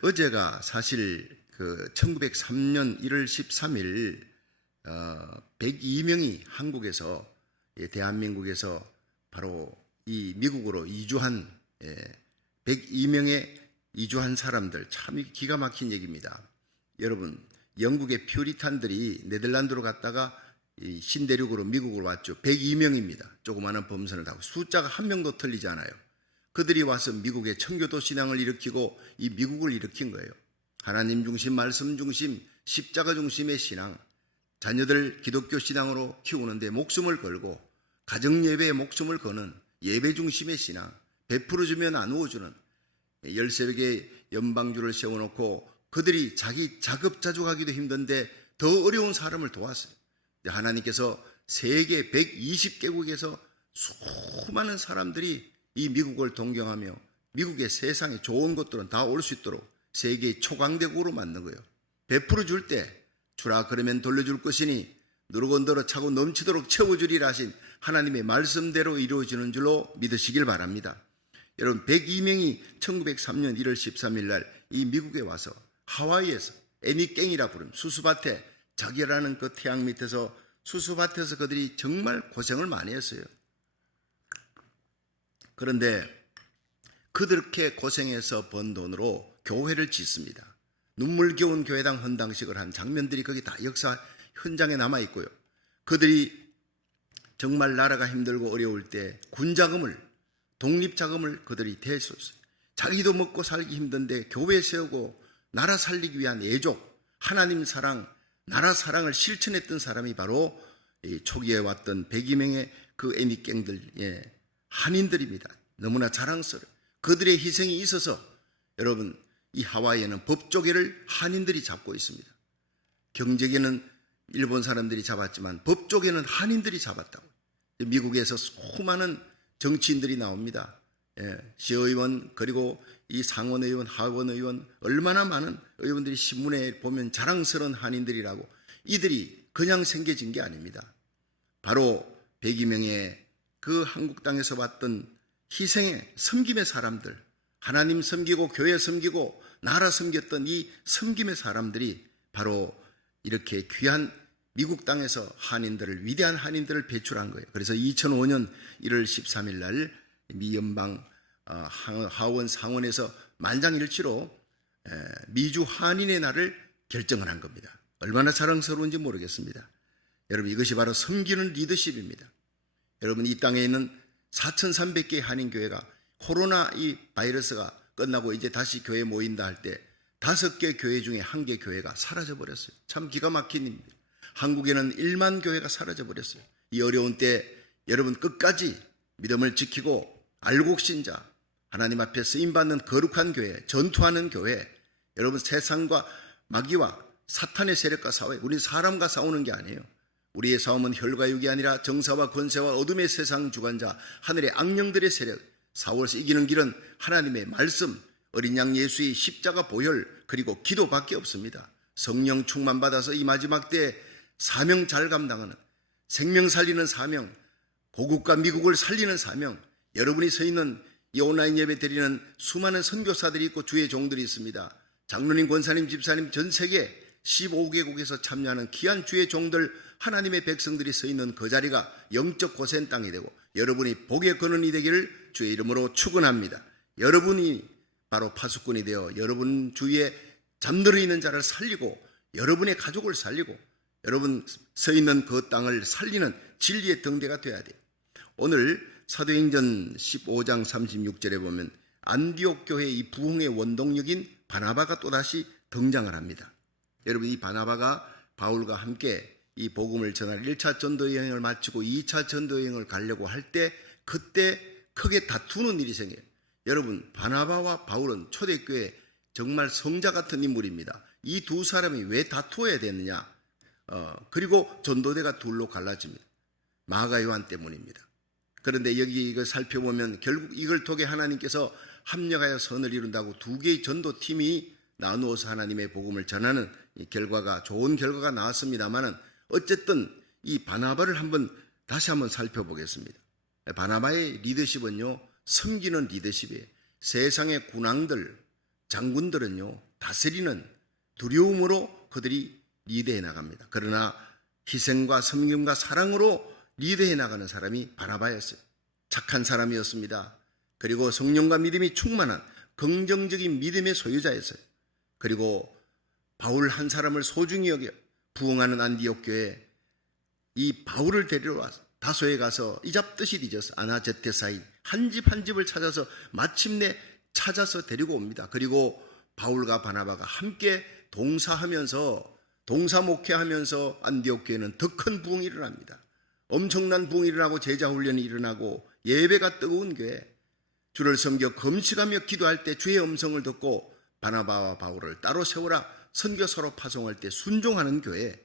어제가 사실 1903년 1월 13일 102명이 한국에서 대한민국에서 바로 이 미국으로 이주한 102명의 이주한 사람들, 참 기가 막힌 얘기입니다. 여러분, 영국의 퓨리탄들이 네덜란드로 갔다가 이 신대륙으로 미국으로 왔죠. 102명입니다. 조그마한 범선을 타고 숫자가 한 명도 틀리지 않아요. 그들이 와서 미국의 청교도 신앙을 일으키고 이 미국을 일으킨 거예요. 하나님 중심, 말씀 중심, 십자가 중심의 신앙, 자녀들 기독교 신앙으로 키우는데 목숨을 걸고 가정 예배에 목숨을 거는 예배 중심의 신앙, 베풀어주면 나누어주는 열세개 연방주를 세워놓고 그들이 자기 자급자족하기도 힘든데 더 어려운 사람을 도왔어요. 하나님께서 세계 120개국에서 수많은 사람들이 이 미국을 동경하며 미국의 세상에 좋은 것들은 다 올 수 있도록 세계의 초강대국으로 만든 거예요. 베풀어 줄 때 주라 그러면 돌려줄 것이니 누르고 늘어 차고 넘치도록 채워주리라 하신 하나님의 말씀대로 이루어지는 줄로 믿으시길 바랍니다. 여러분, 102명이 1903년 1월 13일 날 이 미국에 와서 하와이에서 애니깽이라 부르는 수수밭에 자기라는 그 태양 밑에서 수수밭에서 그들이 정말 고생을 많이 했어요. 그런데 그렇게 고생해서 번 돈으로 교회를 짓습니다. 눈물겨운 교회당 헌당식을 한 장면들이 거기 다 역사 현장에 남아있고요. 그들이 정말 나라가 힘들고 어려울 때 군자금을, 독립자금을 그들이 대수했어요. 자기도 먹고 살기 힘든데 교회 세우고 나라 살리기 위한 애족, 하나님 사랑, 나라 사랑을 실천했던 사람이 바로 초기에 왔던 102명의 그 애니깽들, 한인들입니다. 너무나 자랑스러워요. 그들의 희생이 있어서 여러분, 이 하와이에는 법조계를 한인들이 잡고 있습니다. 경제계는 일본 사람들이 잡았지만 법조계는 한인들이 잡았다고. 미국에서 수많은 정치인들이 나옵니다. 시의원, 그리고 이 상원의원, 하원의원, 얼마나 많은 의원들이 신문에 보면 자랑스러운 한인들이라고. 이들이 그냥 생겨진 게 아닙니다. 바로 102명의 그 한국 땅에서 왔던 희생의 섬김의 사람들, 하나님 섬기고 교회 섬기고 나라 섬겼던 이 섬김의 사람들이 바로 이렇게 귀한 미국 땅에서 한인들을, 위대한 한인들을 배출한 거예요. 그래서 2005년 1월 13일 날 미 연방 하원 상원에서 만장일치로 미주 한인의 날을 결정을 한 겁니다. 얼마나 자랑스러운지 모르겠습니다. 여러분, 이것이 바로 섬기는 리더십입니다. 여러분, 이 땅에 있는 4,300개의 한인교회가 코로나 이 바이러스가 끝나고 이제 다시 교회 모인다 할 때 5개 교회 중에 1개 교회가 사라져버렸어요. 참 기가 막힌 일입니다. 한국에는 1만 교회가 사라져버렸어요. 이 어려운 때 여러분 끝까지 믿음을 지키고 알곡신자, 하나님 앞에 쓰임받는 거룩한 교회, 전투하는 교회, 여러분 세상과 마귀와 사탄의 세력과 싸워요. 우리 사람과 싸우는 게 아니에요. 우리의 싸움은 혈과 육이 아니라 정사와 권세와 어둠의 세상 주관자, 하늘의 악령들의 세력, 싸워서 이기는 길은 하나님의 말씀, 어린 양 예수의 십자가 보혈, 그리고 기도밖에 없습니다. 성령 충만 받아서 이 마지막 때에 사명 잘 감당하는, 생명 살리는 사명, 고국과 미국을 살리는 사명, 여러분이 서 있는 이 온라인 예배 드리는 수많은 선교사들이 있고 주의 종들이 있습니다. 장로님, 권사님, 집사님, 전 세계 15개국에서 참여하는 귀한 주의 종들, 하나님의 백성들이 서 있는 그 자리가 영적 고센 땅이 되고 여러분이 복의 근원이 되기를 주의 이름으로 축원합니다. 여러분이 바로 파수꾼이 되어 여러분 주위에 잠들어 있는 자를 살리고 여러분의 가족을 살리고 여러분 서 있는 그 땅을 살리는 진리의 등대가 되어야 돼요. 오늘 사도행전 15장 36절에 보면 안디옥 교회의 이 부흥의 원동력인 바나바가 또다시 등장을 합니다. 여러분, 이 바나바가 바울과 함께 이 복음을 전할 1차 전도 여행을 마치고 2차 전도 여행을 가려고 할 때 그때 크게 다투는 일이 생겨요. 여러분, 바나바와 바울은 초대교회 정말 성자 같은 인물입니다. 이 두 사람이 왜 다투어야 됐느냐? 그리고 전도대가 둘로 갈라집니다. 마가 요한 때문입니다. 그런데 여기 이걸 살펴보면 결국 이걸 통해 하나님께서 합력하여 선을 이룬다고 두 개의 전도팀이 나누어서 하나님의 복음을 전하는 이 결과가, 좋은 결과가 나왔습니다만은 어쨌든 이 바나바를 다시 한번 살펴보겠습니다. 바나바의 리더십은요, 섬기는 리더십이에요. 세상의 군왕들, 장군들은요, 다스리는 두려움으로 그들이 리드해 나갑니다. 그러나 희생과 섬김과 사랑으로 리드해 나가는 사람이 바나바였어요. 착한 사람이었습니다. 그리고 성령과 믿음이 충만한 긍정적인 믿음의 소유자였어요. 그리고 바울 한 사람을 소중히 여겨 부흥하는 안디옥 교회에 이 바울을 데리러 와서 다소에 가서 이잡듯이 뒤져서 아나제테사인 한 집 한 집을 찾아서 마침내 찾아서 데리고 옵니다. 그리고 바울과 바나바가 함께 동사 목회하면서 안디옥 교회는 더 큰 부흥이 일어납니다. 엄청난 부흥이 일어나고 제자 훈련이 일어나고 예배가 뜨거운 교회, 주를 섬겨 금식하며 기도할 때 주의 음성을 듣고 바나바와 바울을 따로 세우라 선교 서로 파송할 때 순종하는 교회.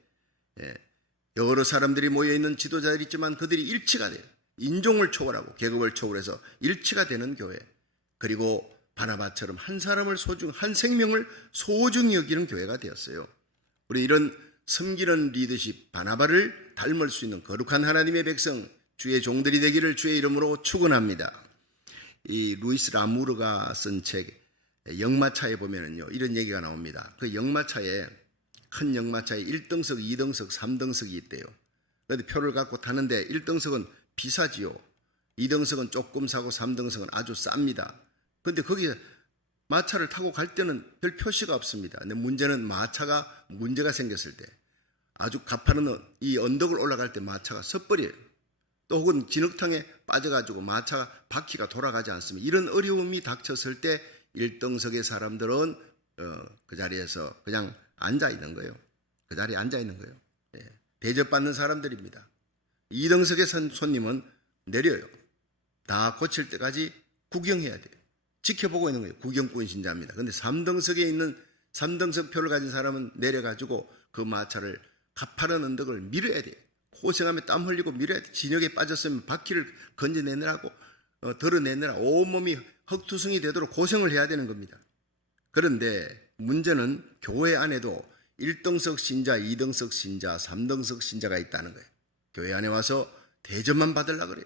여러 사람들이 모여있는 지도자들이 있지만 그들이 일치가 돼요. 인종을 초월하고 계급을 초월해서 일치가 되는 교회. 그리고 바나바처럼 한 사람을 한 생명을 소중히 여기는 교회가 되었어요. 우리 이런 섬기는 리더십 바나바를 닮을 수 있는 거룩한 하나님의 백성, 주의 종들이 되기를 주의 이름으로 축원합니다. 이 루이스 라무르가 쓴 책 역마차에 보면은요 이런 얘기가 나옵니다. 그 역마차에 큰 역마차에 1등석, 2등석, 3등석이 있대요. 그런데 표를 갖고 타는데 1등석은 비싸지요. 2등석은 조금 사고 3등석은 아주 쌉니다. 그런데 거기에 마차를 타고 갈 때는 별 표시가 없습니다. 근데 문제는 마차가 문제가 생겼을 때 아주 가파른 이 언덕을 올라갈 때 마차가 섣버려요. 또 혹은 진흙탕에 빠져가지고 마차가 바퀴가 돌아가지 않습니다. 이런 어려움이 닥쳤을 때 1등석의 사람들은 그 자리에서 그냥 앉아 있는 거예요. 그 자리에 앉아 있는 거예요. 대접받는 사람들입니다. 2등석의 손님은 내려요. 다 고칠 때까지 구경해야 돼요. 지켜보고 있는 거예요. 구경꾼 신자입니다. 그런데 3등석에 있는 3등석 표를 가진 사람은 내려가지고 그 마차를 가파른 언덕을 밀어야 돼요. 고생하며 땀 흘리고 밀어야 돼요. 진흙에 빠졌으면 바퀴를 건져내느라고 덜어내느라 온몸이 흙투성이 되도록 고생을 해야 되는 겁니다. 그런데 문제는 교회 안에도 1등석 신자, 2등석 신자, 3등석 신자가 있다는 거예요. 교회 안에 와서 대접만 받으려고 그래요.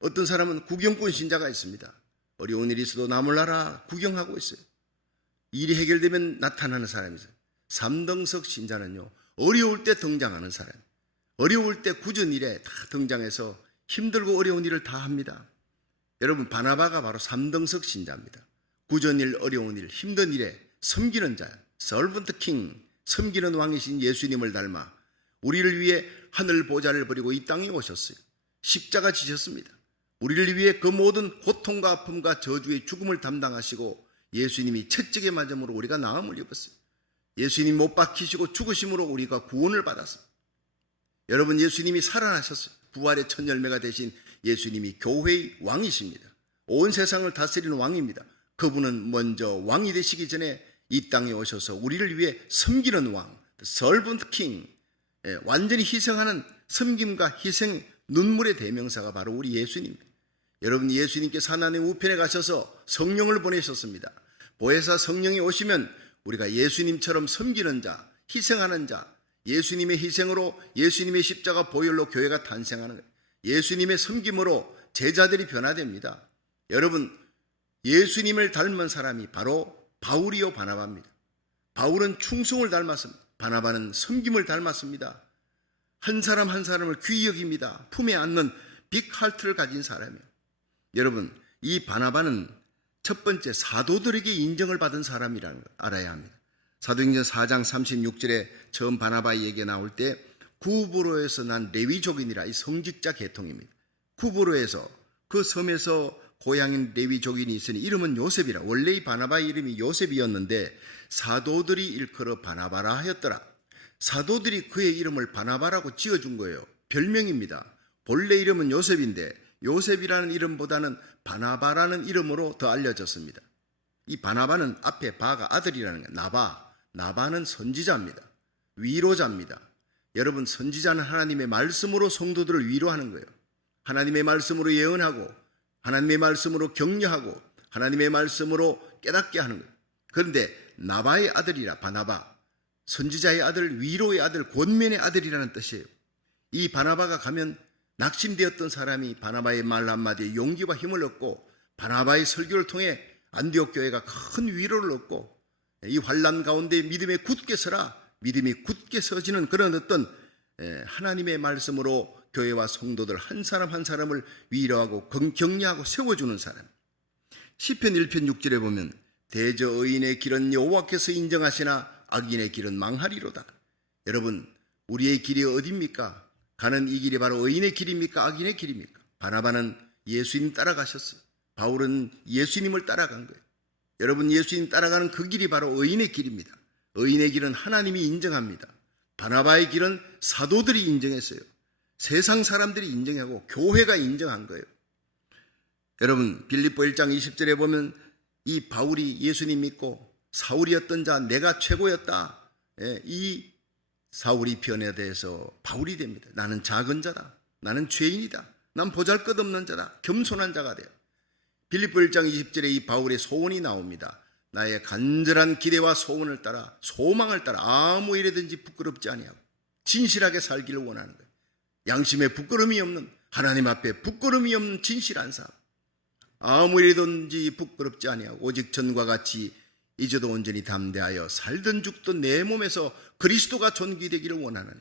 어떤 사람은 구경꾼 신자가 있습니다. 어려운 일이 있어도 나 몰라라 구경하고 있어요. 일이 해결되면 나타나는 사람이 있어요. 3등석 신자는요 어려울 때 등장하는 사람, 어려울 때 굳은 일에 다 등장해서 힘들고 어려운 일을 다 합니다. 여러분 바나바가 바로 3등석 신자입니다. 굳은 일, 어려운 일, 힘든 일에 섬기는 자, servant king, 섬기는 왕이신 예수님을 닮아 우리를 위해 하늘 보좌를 버리고 이 땅에 오셨어요. 십자가 지셨습니다. 우리를 위해 그 모든 고통과 아픔과 저주의 죽음을 담당하시고 예수님이 채찍에 맞음으로 우리가 나음을 입었어요. 예수님 못 박히시고 죽으심으로 우리가 구원을 받았어요. 여러분 예수님이 살아나셨어요. 부활의 첫 열매가 되신 예수님이 교회의 왕이십니다. 온 세상을 다스리는 왕입니다. 그분은 먼저 왕이 되시기 전에 이 땅에 오셔서 우리를 위해 섬기는 왕, servant king, 완전히 희생하는 섬김과 희생, 눈물의 대명사가 바로 우리 예수님입니다. 여러분 예수님께서 하나님 우편에 가셔서 성령을 보내셨습니다. 보혜사 성령이 오시면 우리가 예수님처럼 섬기는 자, 희생하는 자, 예수님의 희생으로 예수님의 십자가 보혈로 교회가 탄생하는 거예요. 예수님의 섬김으로 제자들이 변화됩니다. 여러분 예수님을 닮은 사람이 바로 바울이요 바나바입니다. 바울은 충성을 닮았습니다. 바나바는 섬김을 닮았습니다. 한 사람 한 사람을 귀히 여깁니다. 품에 안는 빅하트를 가진 사람이에요. 여러분 이 바나바는 첫 번째 사도들에게 인정을 받은 사람이라는 걸 알아야 합니다. 사도행전 4장 36절에 처음 바나바의 얘기가 나올 때 구브로에서 난 레위족인이라 이 성직자 계통입니다. 구브로에서 그 섬에서 고향인 레위족인이 있으니 이름은 요셉이라. 원래 이 바나바의 이름이 요셉이었는데 사도들이 일컬어 바나바라 하였더라. 사도들이 그의 이름을 바나바라고 지어준 거예요. 별명입니다. 본래 이름은 요셉인데 요셉이라는 이름보다는 바나바라는 이름으로 더 알려졌습니다. 이 바나바는 앞에 바가 아들이라는 거예요. 나바는 선지자입니다. 위로자입니다. 여러분 선지자는 하나님의 말씀으로 성도들을 위로하는 거예요. 하나님의 말씀으로 예언하고 하나님의 말씀으로 격려하고 하나님의 말씀으로 깨닫게 하는 거예요. 그런데 나바의 아들이라 바나바, 선지자의 아들, 위로의 아들, 권면의 아들이라는 뜻이에요. 이 바나바가 가면 낙심되었던 사람이 바나바의 말 한마디에 용기와 힘을 얻고 바나바의 설교를 통해 안디옥 교회가 큰 위로를 얻고 이 환난 가운데 믿음에 굳게 서라. 믿음이 굳게 서지는 그런 어떤 하나님의 말씀으로 교회와 성도들 한 사람 한 사람을 위로하고 격려하고 세워주는 사람. 시편 1편 6절에 보면 대저 의인의 길은 여호와께서 인정하시나 악인의 길은 망하리로다. 여러분, 우리의 길이 어디입니까? 가는 이 길이 바로 의인의 길입니까? 악인의 길입니까? 바나바는 예수님 따라가셨어요. 바울은 예수님을 따라간 거예요. 여러분, 예수님 따라가는 그 길이 바로 의인의 길입니다. 의인의 길은 하나님이 인정합니다. 바나바의 길은 사도들이 인정했어요. 세상 사람들이 인정하고 교회가 인정한 거예요. 여러분, 빌립보 1장 20절에 보면 이 바울이 예수님 믿고 사울이었던 자 내가 최고였다. 이 사울이 변화돼서 바울이 됩니다. 나는 작은 자다. 나는 죄인이다. 난 보잘것없는 자다. 겸손한 자가 돼요. 빌립보 1장 20절에 이 바울의 소원이 나옵니다. 나의 간절한 기대와 소원을 따라 소망을 따라 아무 일에든지 부끄럽지 아니하고 진실하게 살기를 원하는 거예요. 양심에 부끄러움이 없는, 하나님 앞에 부끄러움이 없는 진실한 삶. 아무 일이든지 부끄럽지 아니하고 오직 전과 같이 이제도 온전히 담대하여 살든 죽든 내 몸에서 그리스도가 존귀되기를 원하는,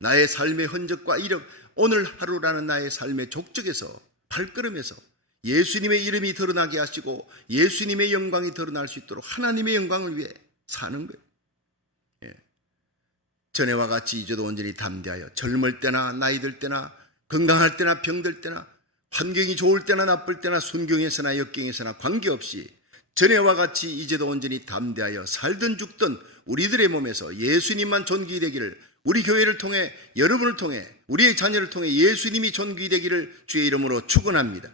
나의 삶의 흔적과 이력, 오늘 하루라는 나의 삶의 족적에서 발걸음에서 예수님의 이름이 드러나게 하시고 예수님의 영광이 드러날 수 있도록 하나님의 영광을 위해 사는 거예요. 전에와 같이 이제도 온전히 담대하여 젊을 때나 나이 들 때나 건강할 때나 병들 때나 환경이 좋을 때나 나쁠 때나 순경에서나 역경에서나 관계없이 전에와 같이 이제도 온전히 담대하여 살든 죽든 우리들의 몸에서 예수님만 존귀되기를, 우리 교회를 통해, 여러분을 통해, 우리의 자녀를 통해 예수님이 존귀되기를 주의 이름으로 축원합니다.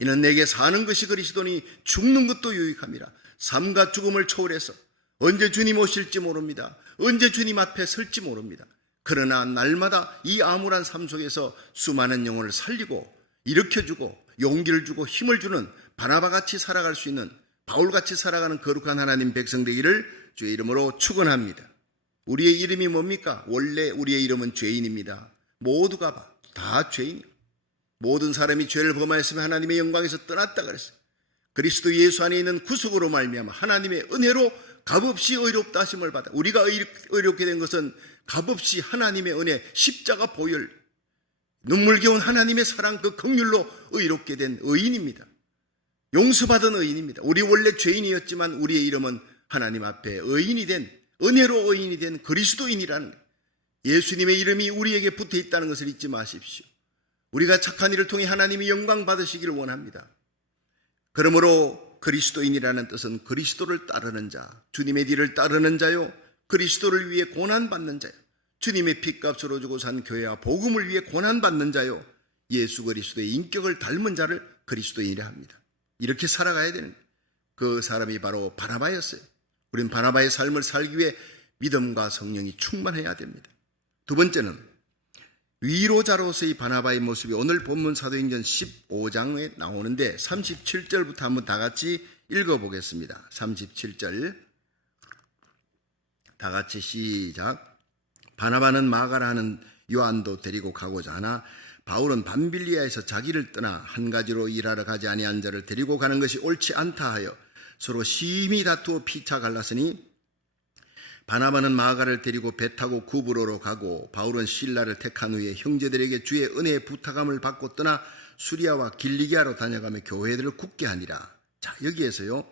이는 내게 사는 것이 그리스도니 죽는 것도 유익함이라. 삶과 죽음을 초월해서 언제 주님 오실지 모릅니다. 언제 주님 앞에 설지 모릅니다. 그러나 날마다 이 암울한 삶 속에서 수많은 영혼을 살리고 일으켜주고 용기를 주고 힘을 주는 바나바같이 살아갈 수 있는, 바울같이 살아가는 거룩한 하나님 백성 되기를 주의 이름으로 축원합니다. 우리의 이름이 뭡니까? 원래 우리의 이름은 죄인입니다. 모두가 다 죄인이에요. 모든 사람이 죄를 범하였으면 하나님의 영광에서 떠났다 그랬어요. 그리스도 예수 안에 있는 구속으로 말미암아 하나님의 은혜로 값없이 의롭다 하심을 받아, 우리가 의롭게 된 것은 값없이 하나님의 은혜, 십자가 보혈, 눈물겨운 하나님의 사랑, 그 긍휼로 의롭게 된 의인입니다. 용서받은 의인입니다. 우리 원래 죄인이었지만 우리의 이름은 하나님 앞에 의인이 된, 은혜로 의인이 된 그리스도인이라는, 예수님의 이름이 우리에게 붙어 있다는 것을 잊지 마십시오. 우리가 착한 일을 통해 하나님이 영광 받으시기를 원합니다. 그러므로 그리스도인이라는 뜻은 그리스도를 따르는 자, 주님의 뒤를 따르는 자요, 그리스도를 위해 고난받는 자요, 주님의 핏값으로 주고 산 교회와 복음을 위해 고난받는 자요, 예수 그리스도의 인격을 닮은 자를 그리스도인이라 합니다. 이렇게 살아가야 되는, 그 사람이 바로 바나바였어요. 우린 바나바의 삶을 살기 위해 믿음과 성령이 충만해야 됩니다. 두 번째는 위로자로서의 바나바의 모습이 오늘 본문 사도행전 15장에 나오는데 37절부터 한번 다 같이 읽어보겠습니다. 37절 다 같이 시작. 바나바는 마가라는 요한도 데리고 가고자 하나 바울은 밤빌리아에서 자기를 떠나 한 가지로 일하러 가지 아니한 자를 데리고 가는 것이 옳지 않다 하여 서로 심히 다투어 피차 갈랐으니 바나바는 마가를 데리고 배 타고 구브로로 가고 바울은 실라를 택한 후에 형제들에게 주의 은혜의 부탁함을 받고 떠나 수리아와 길리기아로 다녀가며 교회들을 굳게 하니라. 자, 여기에서요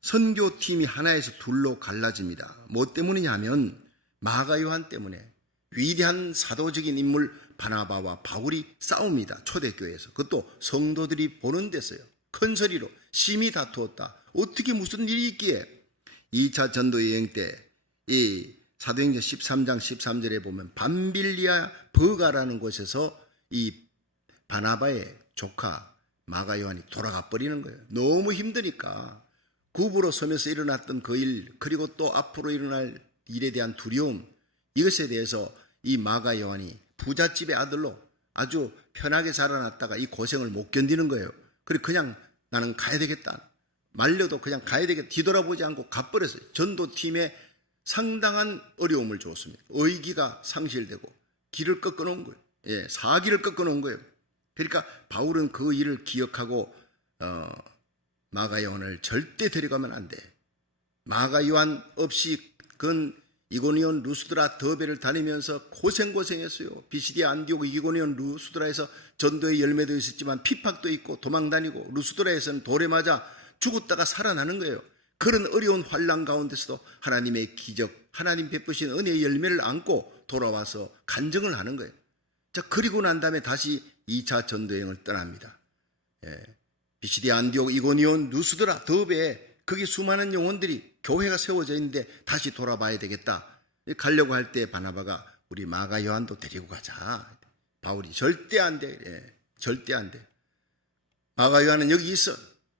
선교팀이 하나에서 둘로 갈라집니다. 뭐 때문이냐 하면 마가 요한 때문에 위대한 사도적인 인물 바나바와 바울이 싸웁니다. 초대교회에서. 그것도 성도들이 보는 데서요. 큰 소리로 심히 다투었다. 어떻게 무슨 일이 있기에. 2차 전도 여행 때 이 사도행전 13장 13절에 보면 밤빌리아 버가라는 곳에서 이 바나바의 조카 마가 요한이 돌아가 버리는 거예요. 너무 힘드니까 굽으로 서면서 일어났던 그 일, 그리고 또 앞으로 일어날 일에 대한 두려움, 이것에 대해서 이 마가 요한이 부잣집의 아들로 아주 편하게 자라났다가 이 고생을 못 견디는 거예요. 그래 그냥 나는 가야 되겠다. 말려도 그냥 가야 되겠다. 뒤돌아보지 않고 가버렸어요. 전도팀에 상당한 어려움을 줬습니다. 의기가 상실되고 길을 꺾어놓은 거예요. 예, 사기를 꺾어놓은 거예요. 그러니까 바울은 그 일을 기억하고 마가 요한을 절대 데려가면 안 돼. 마가 요한 없이 건 이고니온 루스드라 더베를 다니면서 고생했어요. 비시디아 안디옥 이고니온 루스드라에서 전도의 열매도 있었지만 핍박도 있고 도망다니고, 루스드라에서는 돌에 맞아 죽었다가 살아나는 거예요. 그런 어려운 환난 가운데서도 하나님의 기적, 하나님 베푸신 은혜의 열매를 안고 돌아와서 간증을 하는 거예요. 자, 그리고 난 다음에 다시 2차 전도여행을 떠납니다. 비시디아 안디옥 이고니온 루스드라 더베에 거기 수많은 영혼들이, 교회가 세워져 있는데 다시 돌아봐야 되겠다. 가려고 할 때 바나바가 우리 마가 요한도 데리고 가자. 바울이 절대 안 돼. 절대 안 돼. 마가 요한은 여기 있어.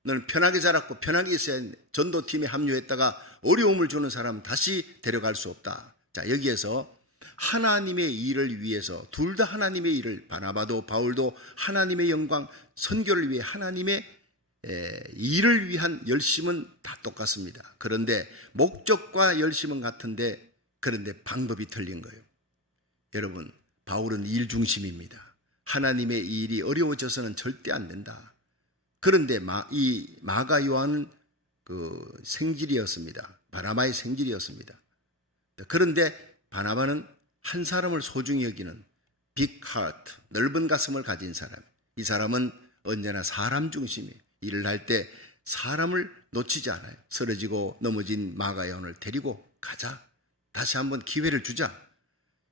너는 편하게 자랐고 편하게 있어야 돼. 전도팀에 합류했다가 어려움을 주는 사람 다시 데려갈 수 없다. 자, 여기에서 하나님의 일을 위해서 둘 다 하나님의 일을, 바나바도 바울도 하나님의 영광, 선교를 위해 하나님의 일을 위한 열심은 다 똑같습니다. 그런데 목적과 열심은 같은데, 그런데 방법이 틀린 거예요. 여러분, 바울은 일 중심입니다. 하나님의 일이 어려워져서는 절대 안 된다. 그런데 이 마가 요한은 그 생질이었습니다. 바나바의 생질이었습니다. 그런데 바나바는 한 사람을 소중히 여기는 빅 하트, 넓은 가슴을 가진 사람. 이 사람은 언제나 사람 중심이에요. 일을 할 때 사람을 놓치지 않아요. 쓰러지고 넘어진 마가 요한을 데리고 가자. 다시 한번 기회를 주자.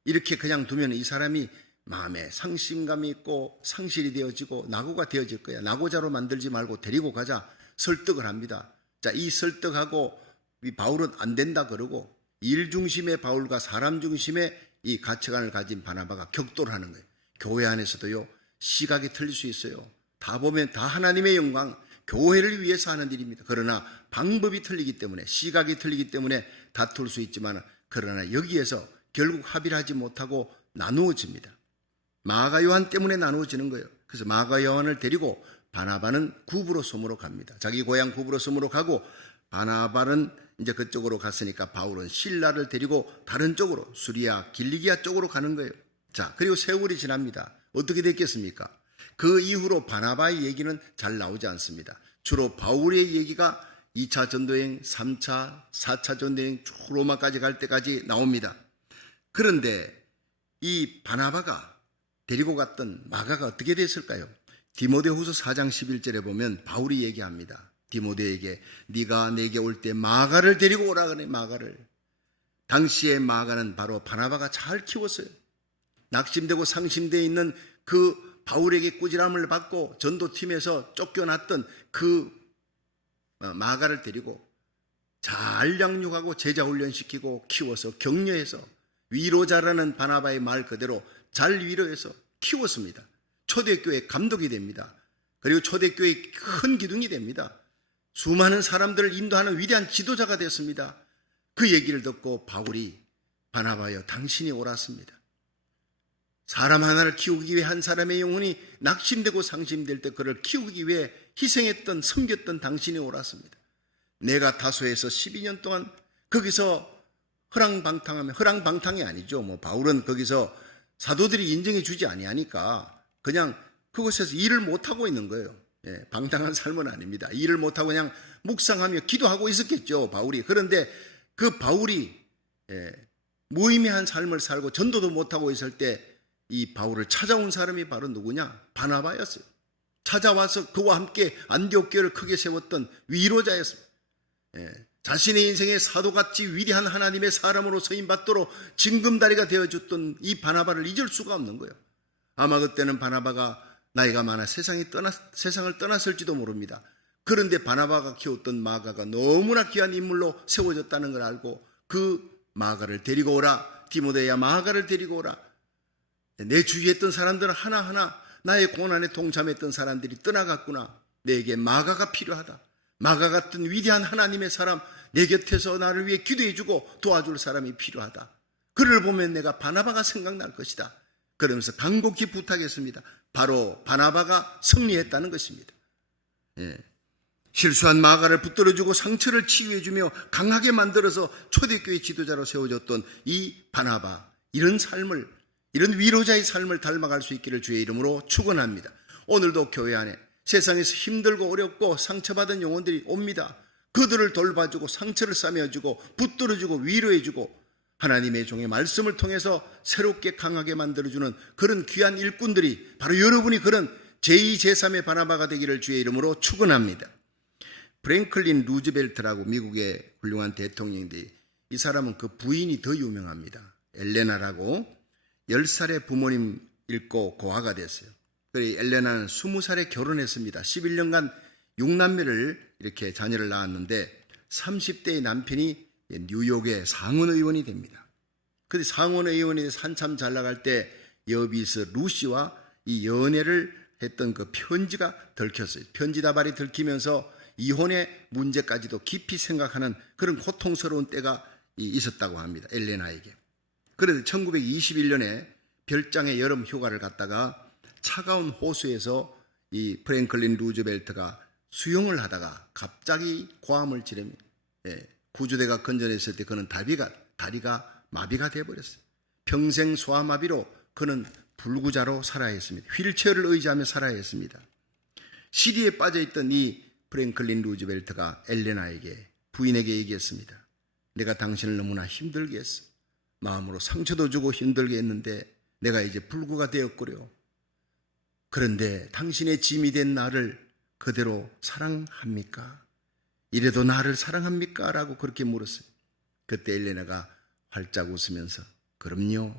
이렇게 그냥 두면 이 사람이 마음에 상심감이 있고 상실이 되어지고 낙오가 되어질 거야. 낙오자로 만들지 말고 데리고 가자. 설득을 합니다. 자, 이 설득하고 이 바울은 안 된다 그러고, 일 중심의 바울과 사람 중심의 이 가치관을 가진 바나바가 격돌을 하는 거예요. 교회 안에서도요, 시각이 틀릴 수 있어요. 다 보면 다 하나님의 영광, 교회를 위해서 하는 일입니다. 그러나 방법이 틀리기 때문에, 시각이 틀리기 때문에 다툴 수 있지만, 그러나 여기에서 결국 합의를 하지 못하고 나누어집니다. 마가 요한 때문에 나누어지는 거예요. 그래서 마가 요한을 데리고 바나바는 구브로섬으로 갑니다. 자기 고향 구브로섬으로 가고, 바나바는 이제 그쪽으로 갔으니까 바울은 실라를 데리고 다른 쪽으로, 수리아 길리기아 쪽으로 가는 거예요. 자, 그리고 세월이 지납니다. 어떻게 됐겠습니까? 그 이후로 바나바의 얘기는 잘 나오지 않습니다. 주로 바울의 얘기가 2차 전도여행, 3차, 4차 전도여행 쭉 로마까지 갈 때까지 나옵니다. 그런데 이 바나바가 데리고 갔던 마가가 어떻게 됐을까요? 디모데후서 4장 11절에 보면 바울이 얘기합니다. 디모데에게 네가 내게 올 때 마가를 데리고 오라 그래. 마가를. 당시에 마가는 바로 바나바가 잘 키웠어요. 낙심되고 상심되어 있는 그 바울에게 꾸지람을 받고 전도팀에서 쫓겨났던 그 마가를 데리고 잘 양육하고 제자 훈련시키고 키워서 격려해서, 위로자라는 바나바의 말 그대로 잘 위로해서 키웠습니다. 초대교회 감독이 됩니다. 그리고 초대교회의 큰 기둥이 됩니다. 수많은 사람들을 인도하는 위대한 지도자가 됐습니다. 그 얘기를 듣고 바울이 바나바여 당신이 옳았습니다. 사람 하나를 키우기 위해 한 사람의 영혼이 낙심되고 상심될 때 그를 키우기 위해 희생했던, 섬겼던 당신이 옳았습니다. 내가 다소에서 12년 동안 거기서 허랑방탕이 아니죠. 바울은 거기서 사도들이 인정해 주지 아니하니까 그냥 그곳에서 일을 못하고 있는 거예요. 방탕한 삶은 아닙니다. 일을 못하고 그냥 묵상하며 기도하고 있었겠죠, 바울이. 그런데 그 바울이 무의미한 삶을 살고 전도도 못하고 있을 때 이 바울을 찾아온 사람이 바로 누구냐? 바나바였어요. 찾아와서 그와 함께 안디옥 교회를 크게 세웠던 위로자였습니다. 자신의 인생의 사도같이 위대한 하나님의 사람으로 서임받도록 징검다리가 되어줬던 이 바나바를 잊을 수가 없는 거예요. 아마 그때는 바나바가 나이가 많아 세상을 떠났을지도 모릅니다. 그런데 바나바가 키웠던 마가가 너무나 귀한 인물로 세워졌다는 걸 알고 그 마가를 데리고 오라. 디모데야 마가를 데리고 오라. 내 주위에 있던 사람들은 하나하나 나의 고난에 동참했던 사람들이 떠나갔구나. 내게 마가가 필요하다. 마가 같은 위대한 하나님의 사람, 내 곁에서 나를 위해 기도해주고 도와줄 사람이 필요하다. 그를 보면 내가 바나바가 생각날 것이다. 그러면서 간곡히 부탁했습니다. 바로 바나바가 승리했다는 것입니다. 실수한 마가를 붙들어주고 상처를 치유해주며 강하게 만들어서 초대교회 지도자로 세워졌던 이 바나바, 이런 위로자의 삶을 닮아갈 수 있기를 주의 이름으로 축원합니다. 오늘도 교회 안에 세상에서 힘들고 어렵고 상처받은 영혼들이 옵니다. 그들을 돌봐주고 상처를 싸매주고 붙들어주고 위로해주고 하나님의 종의 말씀을 통해서 새롭게 강하게 만들어주는 그런 귀한 일꾼들이 바로 여러분이 그런 제2, 제3의 바나바가 되기를 주의 이름으로 축원합니다. 프랭클린 루즈벨트라고 미국의 훌륭한 대통령인데 이 사람은 그 부인이 더 유명합니다. 엘레나라고 10살에 부모님 잃고 고아가 됐어요. 그래서 엘레나는 20살에 결혼했습니다. 11년간 6남매를 이렇게 자녀를 낳았는데 30대의 남편이 뉴욕의 상원의원이 됩니다. 그런데 상원의원이 돼서 한참 잘 나갈 때 여비스 루시와 이 연애를 했던 그 편지가 들켰어요. 편지 다발이 들키면서 이혼의 문제까지도 깊이 생각하는 그런 고통스러운 때가 있었다고 합니다. 엘레나에게. 그런데 1921년에 별장의 여름 휴가를 갔다가 차가운 호수에서 이 프랭클린 루즈벨트가 수영을 하다가 갑자기 고함을 지르며 구조대가 건져냈을 때 그는 다리가 마비가 되어버렸어요. 평생 소아마비로 그는 불구자로 살아야 했습니다. 휠체어를 의지하며 살아야 했습니다. 시리에 빠져있던 이 프랭클린 루즈벨트가 엘레나에게 부인에게 얘기했습니다. 내가 당신을 너무나 힘들게 했어. 마음으로 상처도 주고 힘들게 했는데 내가 이제 불구가 되었구려. 그런데 당신의 짐이 된 나를 그대로 사랑합니까? 이래도 나를 사랑합니까? 라고 그렇게 물었어요. 그때 엘레나가 활짝 웃으면서 그럼요.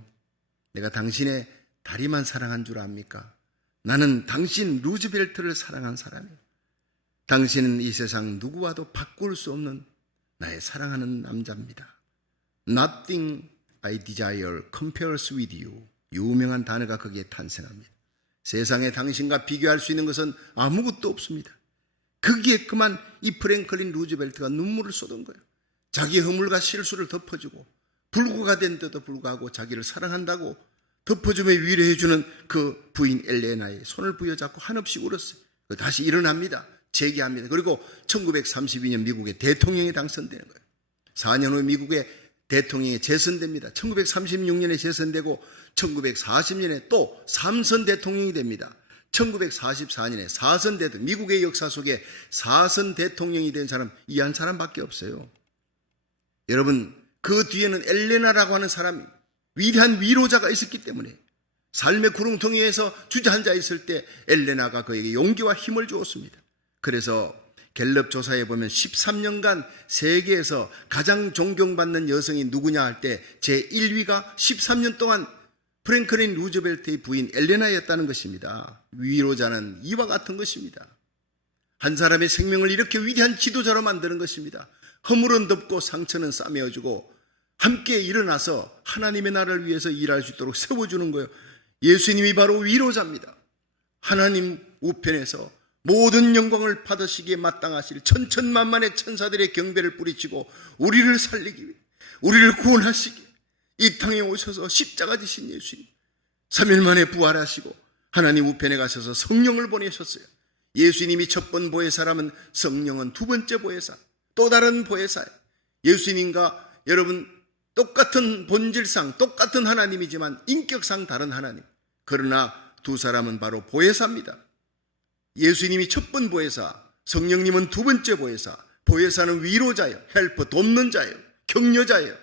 내가 당신의 다리만 사랑한 줄 압니까? 나는 당신 루즈벨트를 사랑한 사람이에요. 당신은 이 세상 누구와도 바꿀 수 없는 나의 사랑하는 남자입니다. Nothing I desire compares with you. 유명한 단어가 거기에 탄생합니다. 세상에 당신과 비교할 수 있는 것은 아무것도 없습니다. 거기에 그만 이 프랭클린 루즈벨트가 눈물을 쏟은 거예요. 자기의 허물과 실수를 덮어주고 불구가 된데도 불구하고 자기를 사랑한다고 덮어주며 위로해주는 그 부인 엘레나의 손을 부여잡고 한없이 울었어요. 다시 일어납니다. 재기합니다. 그리고 1932년 미국의 대통령이 당선되는 거예요. 4년 후 미국의 대통령이 재선됩니다. 1936년에 재선되고 1940년에 또 3선 대통령이 됩니다. 1944년에 4선 대통령, 미국의 역사 속에 4선 대통령이 된 사람 이 한 사람밖에 없어요. 여러분, 그 뒤에는 엘레나라고 하는 사람, 위대한 위로자가 있었기 때문에 삶의 구렁텅이에서 주저앉아 있을 때 엘레나가 그에게 용기와 힘을 주었습니다. 그래서 갤럽 조사에 보면 13년간 세계에서 가장 존경받는 여성이 누구냐 할 때 제1위가 13년 동안 프랭클린 루즈벨트의 부인 엘레나였다는 것입니다. 위로자는 이와 같은 것입니다. 한 사람의 생명을 이렇게 위대한 지도자로 만드는 것입니다. 허물은 덮고 상처는 싸매어주고 함께 일어나서 하나님의 나라를 위해서 일할 수 있도록 세워주는 거예요. 예수님이 바로 위로자입니다. 하나님 우편에서 모든 영광을 받으시기에 마땅하실 천천만만의 천사들의 경배를 뿌리치고 우리를 살리기 위해 우리를 구원하시기 위해 이 땅에 오셔서 십자가 지신 예수님 3일 만에 부활하시고 하나님 우편에 가셔서 성령을 보내셨어요. 예수님이 첫 번 보혜사라면 성령은 두 번째 보혜사, 또 다른 보혜사예요. 예수님과 여러분 똑같은 본질상 똑같은 하나님이지만 인격상 다른 하나님. 그러나 두 사람은 바로 보혜사입니다. 예수님이 첫 번 보혜사, 성령님은 두 번째 보혜사. 보혜사는 위로자예요. 헬퍼, 돕는 자예요. 격려자예요.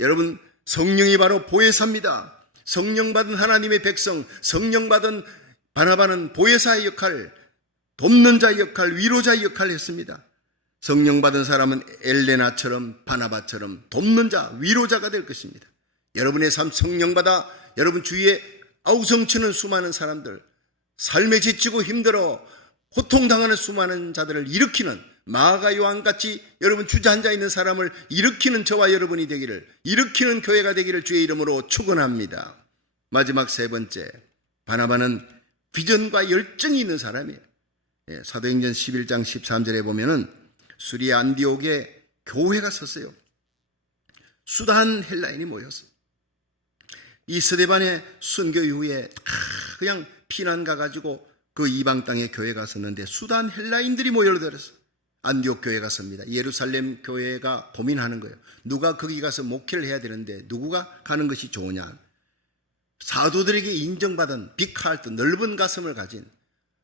여러분, 성령이 바로 보혜사입니다. 성령 받은 하나님의 백성, 성령 받은 바나바는 보혜사의 역할, 돕는 자의 역할, 위로자의 역할을 했습니다. 성령 받은 사람은 엘레나처럼 바나바처럼 돕는 자, 위로자가 될 것입니다. 여러분의 삶 성령 받아 여러분 주위에 아우성치는 수많은 사람들, 삶에 지치고 힘들어 고통당하는 수많은 자들을 일으키는 마가 요한같이 여러분 주저앉아 있는 사람을 일으키는 저와 여러분이 되기를, 일으키는 교회가 되기를 주의 이름으로 축원합니다. 마지막 세 번째, 바나바는 비전과 열정이 있는 사람이에요. 사도행전 11장 13절에 보면은 수리아 안디옥에 교회가 섰어요. 수단 헬라인이 모였어요. 이 스데반의 순교 이후에 그냥 피난 가가지고 그 이방 땅에 교회가 섰는데 수단 헬라인들이 모여들었어요. 안디옥 교회가 섭니다. 예루살렘 교회가 고민하는 거예요. 누가 거기 가서 목회를 해야 되는데 누구가 가는 것이 좋으냐. 사도들에게 인정받은 빅하트, 넓은 가슴을 가진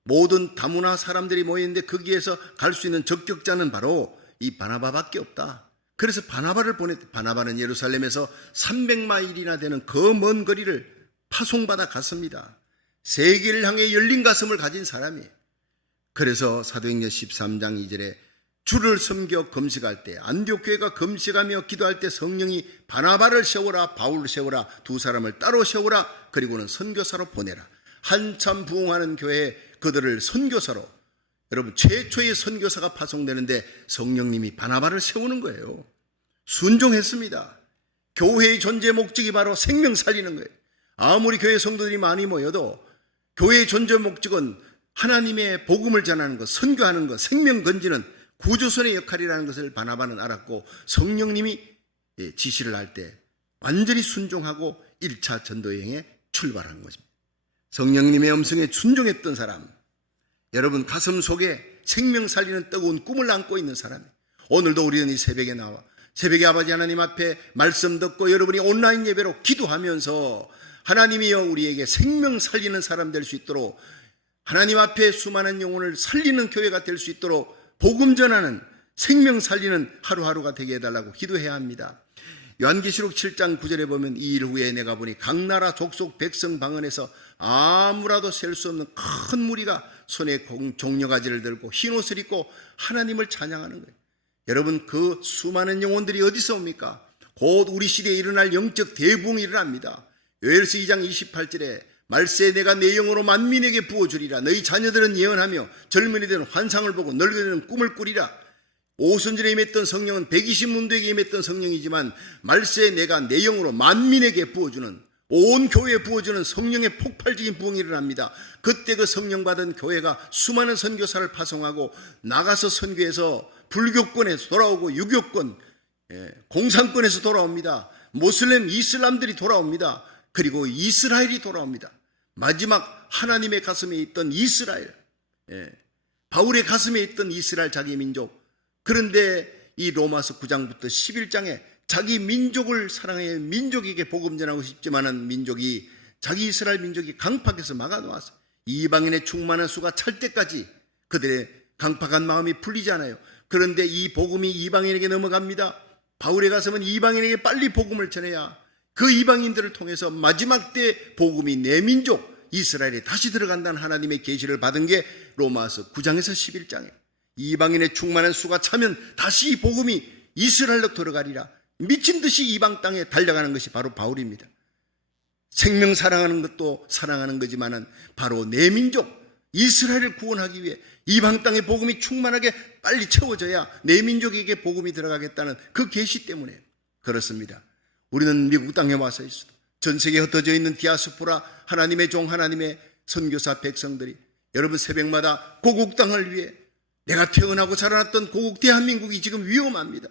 모든 다문화 사람들이 모였는데 거기에서 갈 수 있는 적격자는 바로 이 바나바밖에 없다. 그래서 바나바를 바나바는 예루살렘에서 300마일이나 되는 그 먼 거리를 파송받아 갔습니다. 세계를 향해 열린 가슴을 가진 사람이. 그래서 사도행전 13장 2절에 주를 섬겨 금식할 때 안디옥 교회가 금식하며 기도할 때 성령이 바나바를 세워라, 바울을 세워라, 두 사람을 따로 세워라, 그리고는 선교사로 보내라. 한참 부흥하는 교회에 그들을 선교사로, 여러분 최초의 선교사가 파송되는데 성령님이 바나바를 세우는 거예요. 순종했습니다. 교회의 존재 목적이 바로 생명 살리는 거예요. 아무리 교회 성도들이 많이 모여도 교회의 존재 목적은 하나님의 복음을 전하는 것, 선교하는 것, 생명 건지는 구조선의 역할이라는 것을 바나바는 알았고, 성령님이 지시를 할 때 완전히 순종하고 1차 전도여행에 출발한 것입니다. 성령님의 음성에 순종했던 사람, 여러분 가슴 속에 생명 살리는 뜨거운 꿈을 안고 있는 사람, 오늘도 우리는 이 새벽에 나와 새벽에 아버지 하나님 앞에 말씀 듣고 여러분이 온라인 예배로 기도하면서 하나님이여 우리에게 생명 살리는 사람 될 수 있도록, 하나님 앞에 수많은 영혼을 살리는 교회가 될 수 있도록 복음 전하는, 생명 살리는 하루하루가 되게 해달라고 기도해야 합니다. 요한계시록 7장 9절에 보면 이 일 후에 내가 보니 각 나라 족속 백성 방언에서 아무라도 셀 수 없는 큰 무리가 손에 종려가지를 들고 흰옷을 입고 하나님을 찬양하는 거예요. 여러분 그 수많은 영혼들이 어디서 옵니까? 곧 우리 시대에 일어날 영적 대부흥이 일어납니다. 요엘서 2장 28절에 말세 내가 내 영으로 만민에게 부어주리라. 너희 자녀들은 예언하며 젊은이들은 환상을 보고 늙은이들은 꿈을 꾸리라. 오순절에 임했던 성령은 120문도에게 임했던 성령이지만 말세에 내가 내 영으로 만민에게 부어주는, 온 교회에 부어주는 성령의 폭발적인 부흥이 일어납니다. 그때 그 성령 받은 교회가 수많은 선교사를 파송하고 나가서 선교해서 불교권에서 돌아오고 유교권, 공산권에서 돌아옵니다. 모슬렘 이슬람들이 돌아옵니다. 그리고 이스라엘이 돌아옵니다. 마지막 하나님의 가슴에 있던 이스라엘, 바울의 가슴에 있던 이스라엘 자기 민족. 그런데 이 로마서 9장부터 11장에 자기 민족을 사랑해 민족에게 복음 전하고 싶지만은 민족이, 자기 이스라엘 민족이 강팍해서 막아놓았어요. 이방인의 충만한 수가 찰 때까지 그들의 강팍한 마음이 풀리지 않아요. 그런데 이 복음이 이방인에게 넘어갑니다. 바울의 가슴은 이방인에게 빨리 복음을 전해야 그 이방인들을 통해서 마지막 때 복음이 내 민족 이스라엘에 다시 들어간다는 하나님의 계시를 받은 게 로마서 9장에서 11장이에요. 이방인의 충만한 수가 차면 다시 이 복음이 이스라엘로 들어가리라. 미친 듯이 이방 땅에 달려가는 것이 바로 바울입니다. 생명 사랑하는 것도 사랑하는 거지만은 바로 내 민족 이스라엘을 구원하기 위해 이방 땅의 복음이 충만하게 빨리 채워져야 내 민족에게 복음이 들어가겠다는 그 계시 때문에 그렇습니다. 우리는 미국 땅에 와서 있어도 전 세계에 흩어져 있는 디아스포라 하나님의 종, 하나님의 선교사 백성들이 여러분 새벽마다 고국 땅을 위해, 내가 태어나고 자라났던 고국 대한민국이 지금 위험합니다.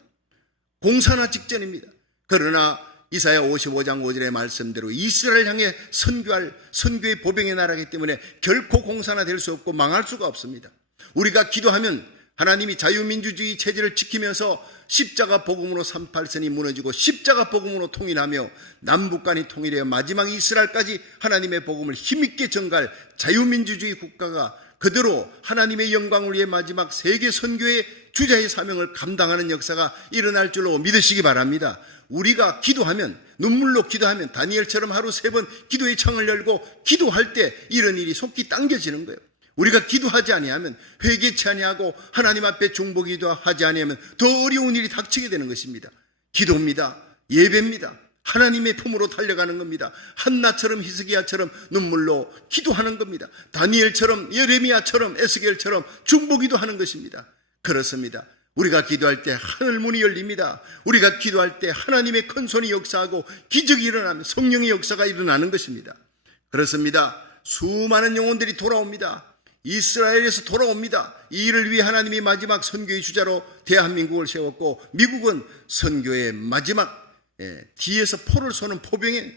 공산화 직전입니다. 그러나 이사야 55장 5절의 말씀대로 이스라엘 향해 선교할 선교의 보병의 나라이기 때문에 결코 공산화될 수 없고 망할 수가 없습니다. 우리가 기도하면 하나님이 자유민주주의 체제를 지키면서 십자가 복음으로 38선이 무너지고 십자가 복음으로 통일하며 남북 간이 통일하여 마지막 이스라엘까지 하나님의 복음을 힘있게 전가할 자유민주주의 국가가 그대로 하나님의 영광을 위해 마지막 세계 선교의 주자의 사명을 감당하는 역사가 일어날 줄로 믿으시기 바랍니다. 우리가 기도하면, 눈물로 기도하면 다니엘처럼 하루 3번 기도의 창을 열고 기도할 때 이런 일이 속히 당겨지는 거예요. 우리가 기도하지 아니하면, 회개치 아니하고 하나님 앞에 중보기도 하지 아니하면 더 어려운 일이 닥치게 되는 것입니다. 기도입니다. 예배입니다. 하나님의 품으로 달려가는 겁니다. 한나처럼 히스기야처럼 눈물로 기도하는 겁니다. 다니엘처럼, 예레미야처럼, 에스겔처럼 중보기도 하는 것입니다. 그렇습니다. 우리가 기도할 때 하늘 문이 열립니다. 우리가 기도할 때 하나님의 큰 손이 역사하고 기적이 일어나면 성령의 역사가 일어나는 것입니다. 그렇습니다. 수많은 영혼들이 돌아옵니다. 이스라엘에서 돌아옵니다. 이 일을 위해 하나님이 마지막 선교의 주자로 대한민국을 세웠고, 미국은 선교의 마지막 뒤에서 포를 쏘는 포병에,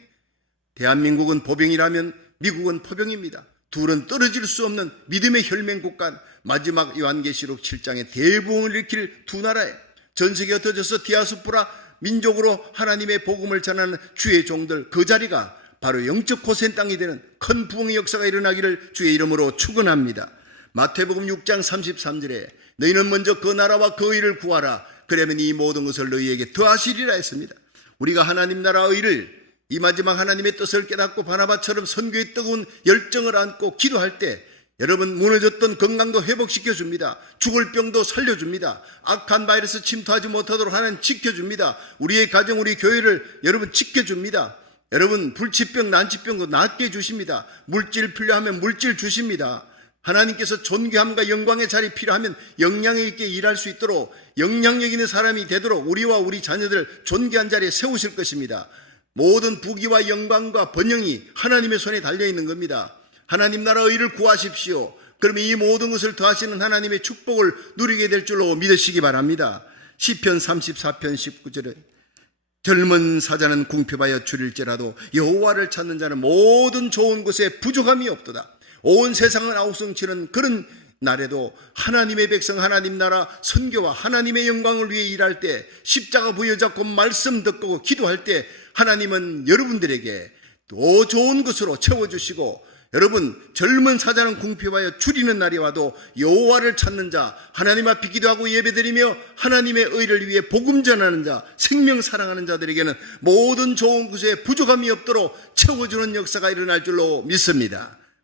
대한민국은 보병이라면 미국은 포병입니다. 둘은 떨어질 수 없는 믿음의 혈맹 국가, 마지막 요한계시록 7장에 대부흥을 일으킬 두 나라에 전 세계에 흩어져서 디아스포라 민족으로 하나님의 복음을 전하는 주의 종들, 그 자리가 바로 영적 고센 땅이 되는 큰 부흥의 역사가 일어나기를 주의 이름으로 축원합니다. 마태복음 6장 33절에 너희는 먼저 그 나라와 그 의를 구하라. 그러면 이 모든 것을 너희에게 더하시리라 했습니다. 우리가 하나님 나라 의를, 이 마지막 하나님의 뜻을 깨닫고 바나바처럼 선교의 뜨거운 열정을 안고 기도할 때 여러분, 무너졌던 건강도 회복시켜줍니다. 죽을 병도 살려줍니다. 악한 바이러스 침투하지 못하도록 하나님 지켜줍니다. 우리의 가정, 우리 교회를 여러분 지켜줍니다. 여러분, 불치병, 난치병도 낫게 해주십니다. 물질 필요하면 물질 주십니다. 하나님께서 존귀함과 영광의 자리 필요하면 영향력 있게 일할 수 있도록, 영향력 있는 사람이 되도록 우리와 우리 자녀들 존귀한 자리에 세우실 것입니다. 모든 부귀와 영광과 번영이 하나님의 손에 달려있는 겁니다. 하나님 나라 의를 구하십시오. 그러면 이 모든 것을 더하시는 하나님의 축복을 누리게 될 줄로 믿으시기 바랍니다. 시편 34편 19절에 젊은 사자는 궁핍하여 줄일지라도 여호와를 찾는 자는 모든 좋은 것에 부족함이 없도다. 온 세상을 아우성치는 그런 날에도 하나님의 백성, 하나님 나라 선교와 하나님의 영광을 위해 일할 때, 십자가 부여잡고 말씀 듣고 기도할 때 하나님은 여러분들에게 더 좋은 것으로 채워주시고, 여러분, 젊은 사자는 궁핍하여 줄이는 날이 와도 여호와를 찾는 자, 하나님 앞에 기도하고 예배드리며 하나님의 의를 위해 복음 전하는 자, 생명 사랑하는 자들에게는 모든 좋은 것에 부족함이 없도록 채워주는 역사가 일어날 줄로 믿습니다.